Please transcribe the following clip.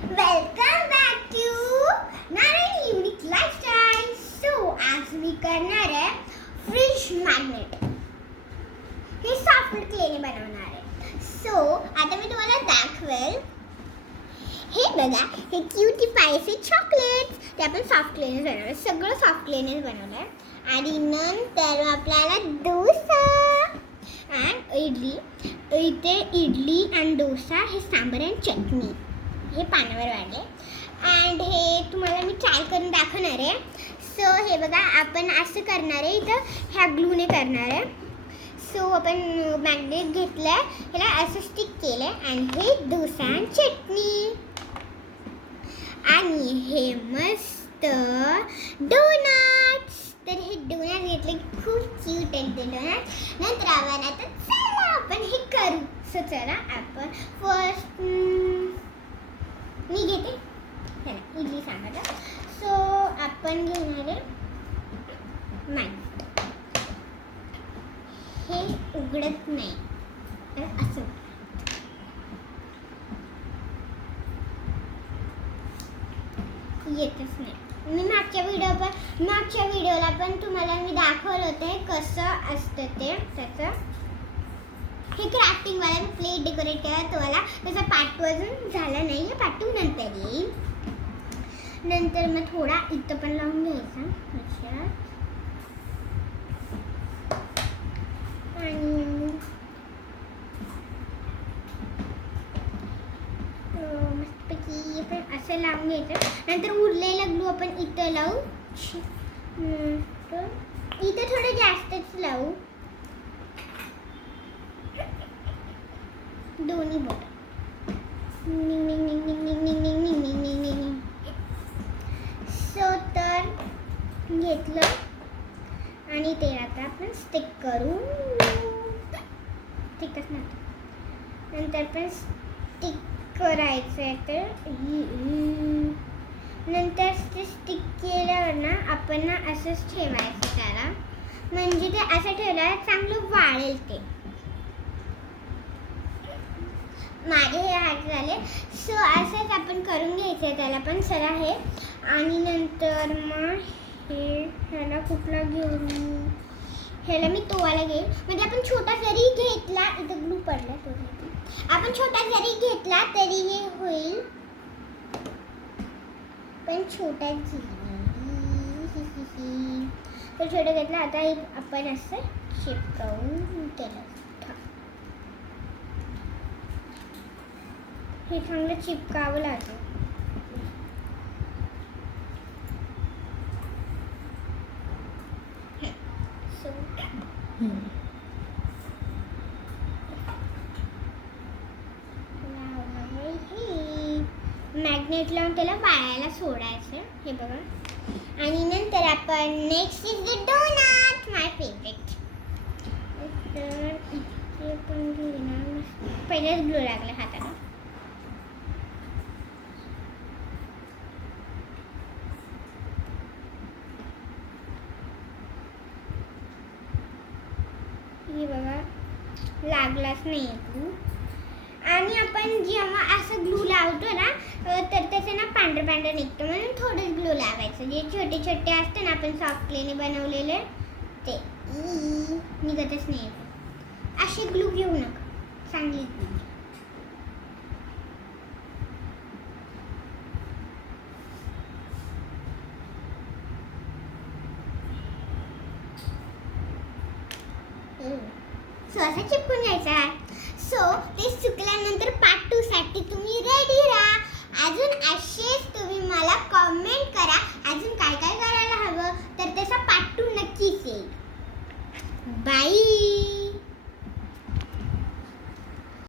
Welcome back to Narayani Unique Lifestyle. So आज मी करणार आहे फ्रिज मॅग्नेट. हे सॉफ्ट क्लेने बनवणार आहे. सो आता मी तुम्हाला दाखवेल. हे बघा, हे क्यूटी पायचे चॉकलेट्स. ते आपण सॉफ्ट क्लेने बनवणार. सगळं सॉफ्ट क्लेने बनवलं आहे. आणि नंतर आपल्याला डोसा आणि इडली. इथे इडली आणि डोसा, हे सांबार आणि चटणी, हे पानावर वाढले. अँड हे तुम्हाला मी ट्राय करून दाखवणार आहे. सो हे बघा, आपण असं करणार आहे. इथं ह्या ग्लूने करणार आहे. सो आपण मॅग्नेट घेतलं आहे, ह्याला असं स्टिक केलं आहे. आणि हे डोसा आणि चटणी आणि हे मस्त डोनट्स. तर हे डोनट घेतले, खूप क्यूट आहेत ते डोनट. नंतर आपण आता चला आपण हे करू. सो चला आपण फर्स्ट मी घेते चला इडली सांबार. सो आपण घेणार आहे मॅग्नेट. हे उघडत नाही, असं येतच नाही. मी मागच्या व्हिडिओला पण तुम्हाला मी दाखवलं होतं कसं असतं ते त्याचं. हे क्राफ्टिंगवाला मी प्लेट डेकोरेट केला तुम्हाला. त्याचा पार्ट अजून झाला नाही आहे, पार्ट 2 नंतर येईल. नंतर मग थोडा इथं पण लावून घ्यायचा अच्छा. आणि मस्तपैकी आपण असं लावून घ्यायचं. नंतर उरलेला ग्लू आपण इथं लावू. इथं थोडं जास्तच लावू, दोन्ही बोट. सो तर घेतलं आणि ते आता आपण स्टिक करू. स्टिकच नाही, नंतर पण स्टिक करायचं आहे. तर नंतर ते स्टिक केल्यावर ना आपण ना असंच ठेवायचं त्याला. म्हणजे ते असं ठेवल्यावर चांगलं वाळेल ते. माझे हे हात झाले. सो असंच आपण करून घ्यायचं आहे त्याला पण सरा हे. आणि नंतर मग ह्याला कुठला घेऊ, ह्याला मी तोवाला घेईल. म्हणजे आपण छोटा जरी घेतला, इथं ग्लू पडला तो आपण छोटा जरी घेतला तरी हे होईल. पण छोटा तर छोटा घेतला. आता आपण असं चिपकवून केलं. हे चांगलं चिपकावं लागेल. मॅग्नेट लावून त्याला वाळायला सोडायचं. हे बघा. आणि नंतर आपण next is the donut, my favourite. तर इथे पण घेणार. पहिलेच ग्लू लागला हाताला. हे बघा, लागलाच नाही ग्लू. आणि आपण जेव्हा असं ग्लू लावतो ना तर त्याचं ना पांढरं पांढरं निघतं. म्हणून थोडंच ग्लू लावायचं. जे छोटे छोटे असतं ना आपण सॉफ्ट क्लेने बनवलेले ते निघतच नाही. असे ग्लू घेऊ नका, चांगली ग्लू. सो असं चिपकून घ्यायचं आहे. सो ते सुकल्यानंतर पार्ट